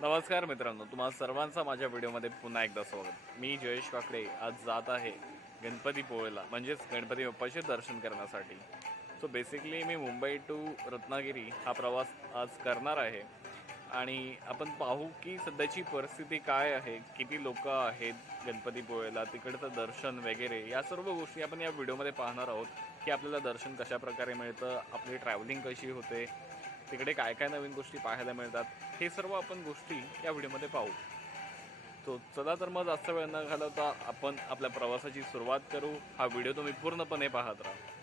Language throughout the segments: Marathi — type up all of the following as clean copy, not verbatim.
नमस्कार मित्रांनो, तुम्हा सर्वांचा माझ्या व्हिडिओमध्ये पुन्हा एकदा स्वागत. मी जयेश काकडे आज जात आहे गणपतीपुळेला, म्हणजेच गणपती बाप्पाचे दर्शन करण्यासाठी. सो बेसिकली मी मुंबई टू रत्नागिरी हा प्रवास आज करणार आहे आणि आपण पाहू की सध्याची परिस्थिती काय आहे, किती लोक आहेत गणपतीपुळेला, तिकडचं दर्शन वगैरे या सर्व गोष्टी आपण या व्हिडिओमध्ये पाहणार आहोत की आपल्याला दर्शन कशा प्रकारे मिळतं, आपली ट्रॅव्हलिंग कशी होते, तिकडे काय काय नवीन गोष्टी पाहायला मिळतात, हे सर्व आपण गोष्टी या व्हिडिओमध्ये पाहू. तो चला तर मग जास्त वेळ न घालवता आपण आपल्या प्रवासाची सुरुवात करू. हा व्हिडिओ तुम्ही पूर्णपणे पाहत राहा.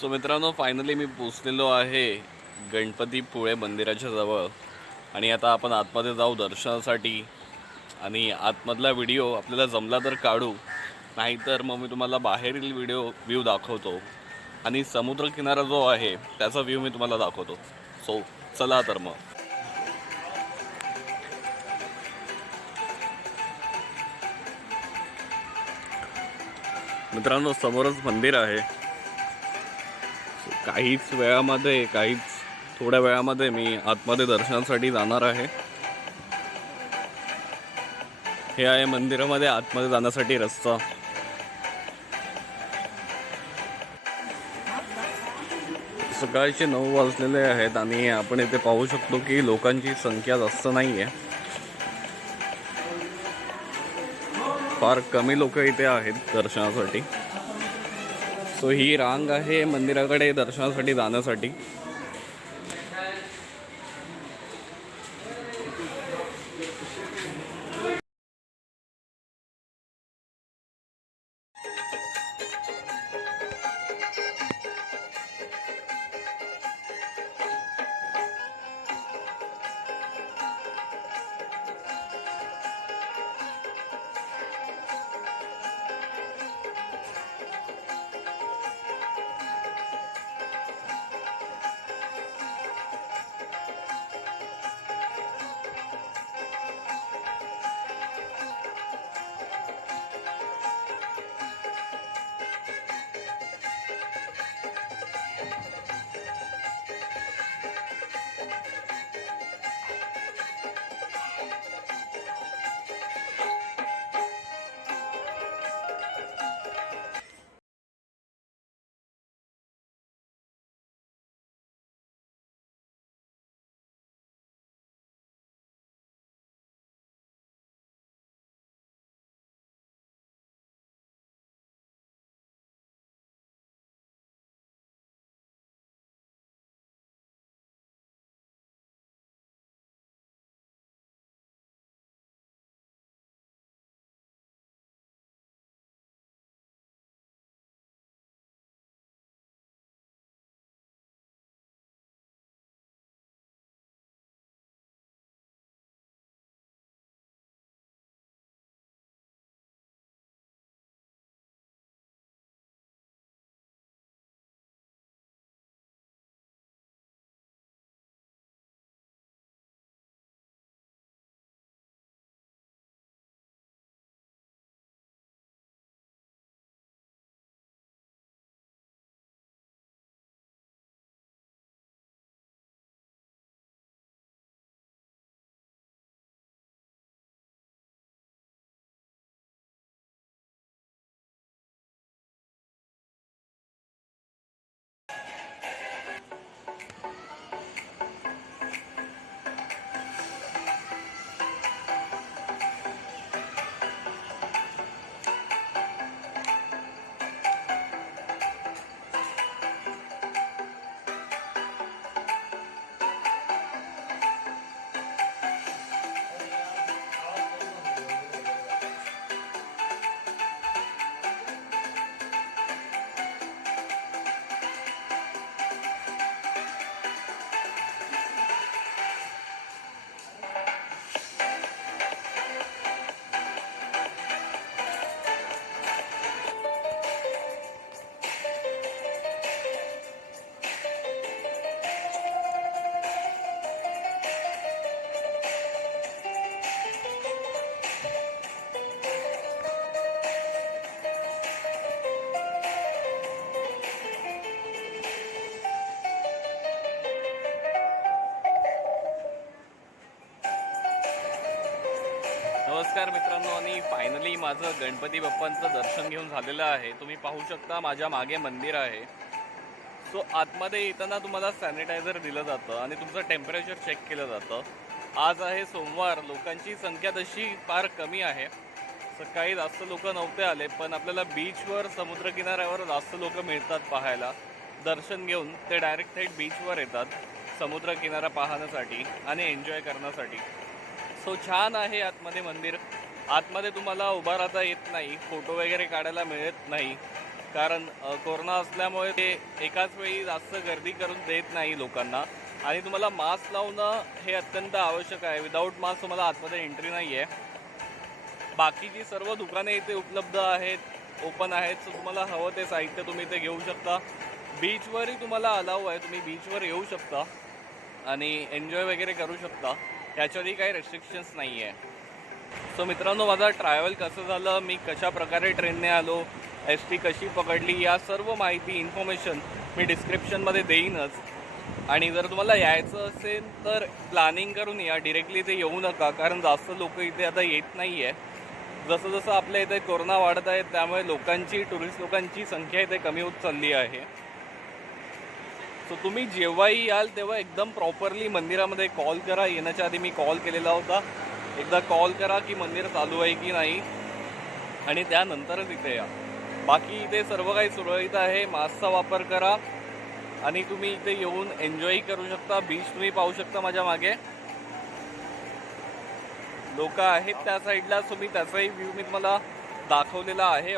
सो मित्रांनो, फायनली मी पोचलेलो आहे गणपतीपुळे मंदिराच्या जवळ आणि आता आपण आतमध्ये जाऊ दर्शनासाठी. आणि आतमधला व्हिडिओ आपल्याला जमला तर काढू, नाहीतर मग मी तुम्हाला बाहेरील व्ह्यू दाखवतो आणि समुद्रकिनारा जो आहे त्याचा व्ह्यू मी तुम्हाला दाखवतो. सो चला तर मग. मित्रांनो, समोरच मंदिर आहे. काहीच थोड्या वेळामध्ये मी आतमध्ये दर्शनासाठी जाणार आहे. हे आहे मंदिरामध्ये आतमध्ये जाण्यासाठी रस्ता. सकाळचे 9 वाजलेले आहेत आणि आपण इथे पाहू शकतो की लोकांची संख्या जास्त नाही आहे. फार कमी लोक इथे आहेत दर्शनासाठी. सो ही रांग आहे मंदिराकडे दर्शनासाठी जाण्यासाठी. नमस्कार मित्रांनो, आणि फायनली माझं गणपती बाप्पांचं दर्शन घेऊन झालेलं आहे. तुम्ही पाहू शकता माझ्या मागे मंदिर आहे. सो आतमध्ये येताना तुम्हाला सॅनिटायझर दिलं जातं आणि तुमचं टेम्परेचर चेक केलं जातं. आज आहे सोमवार, लोकांची संख्या तशी फार कमी आहे. सकाळी जास्त लोक नव्हते आले, पण आपल्याला बीचवर समुद्रकिनाऱ्यावर जास्त लोक मिळतात पाहायला. दर्शन घेऊन ते डायरेक्ट थेट बीचवर येतात समुद्रकिनारा पाहण्यासाठी आणि एन्जॉय करण्यासाठी. सो छान आहे आतमध्ये मंदिर. आतमध्ये तुम्हाला उभा राहता येत नाही, फोटो वगैरे काढायला मिळत नाही, कारण कोरोना असल्यामुळे ते एकाच वेळी जास्त गर्दी करून देत नाही लोकांना. आणि तुम्हाला मास्क लावणं हे अत्यंत आवश्यक आहे. विदाऊट मास्क तुम्हाला आतमध्ये एंट्री नाही आहे. बाकीची सर्व दुकाने इथे उपलब्ध आहेत, ओपन आहेत. सो तुम्हाला हवं ते साहित्य तुम्ही इथे घेऊ शकता. बीचवरही तुम्हाला अलाव आहे, तुम्ही बीचवर येऊ शकता आणि एन्जॉय वगैरे करू शकता. त्याच्यावरही काही रेस्ट्रिक्शन्स नाही आहे. सो मित्रांनो, माझा ट्रॅव्हल कसं झालं, मी कशा प्रकारे ट्रेनने आलो, ST कशी पकडली, या सर्व माहिती इन्फॉर्मेशन मी डिस्क्रिप्शनमध्ये देईनच. आणि जर तुम्हाला यायचं असेल तर प्लॅनिंग करून या, डिरेक्टली इथे येऊ नका, कारण जास्त लोक इथे आता येत नाही आहे. जसं जसं आपल्या इथे कोरोना वाढत आहे त्यामुळे टुरिस्ट लोकांची संख्या इथे कमी होत चालली आहे. सो तुम्ही जेव्हाही याल तेव्हा एकदम प्रॉपरली मंदिरामध्ये कॉल करा. येण्याच्या आधी मी कॉल केलेला होता, एकदा कॉल करा की मंदिर चालू आहे की नाही, आणि त्यानंतरच इथे या. बाकी इथे सर्व काही सुरळीत आहे. मास्कचा वापर करा आणि तुम्ही इथे येऊन एन्जॉय करू शकता. बीच तुम्ही पाहू शकता माझ्या मागे, लोक आहेत त्या साईडला. सो मी त्याचाही व्ह्यू मी तुम्हाला दाखवलेला आहे.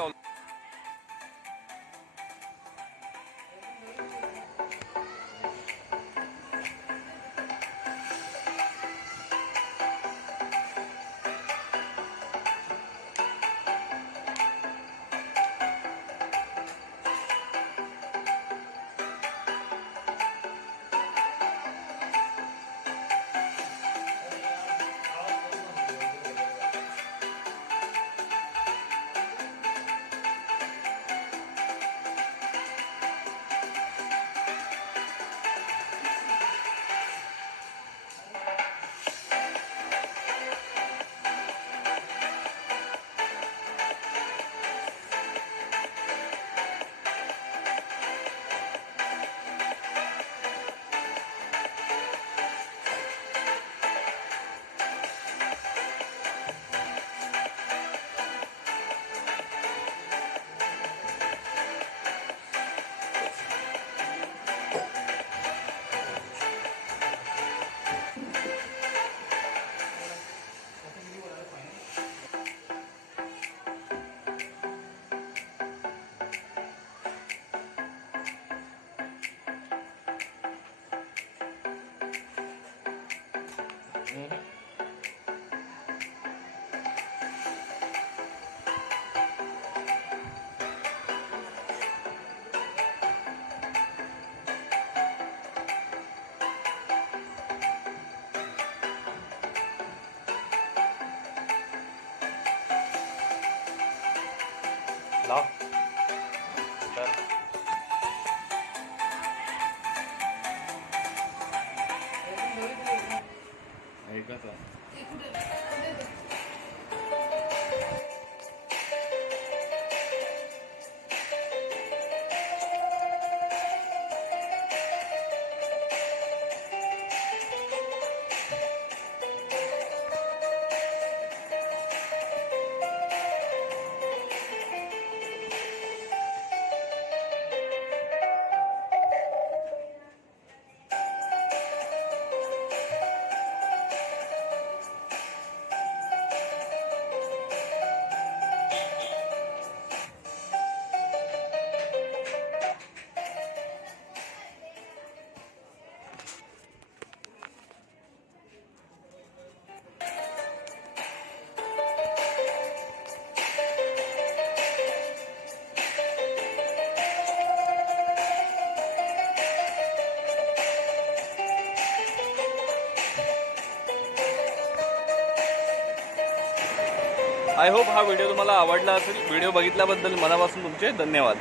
लाव ऐकत आय होप हा व्हिडिओ तुम्हाला आवडला असेल. व्हिडिओ बघितल्याबद्दल मनापासून तुमचे धन्यवाद.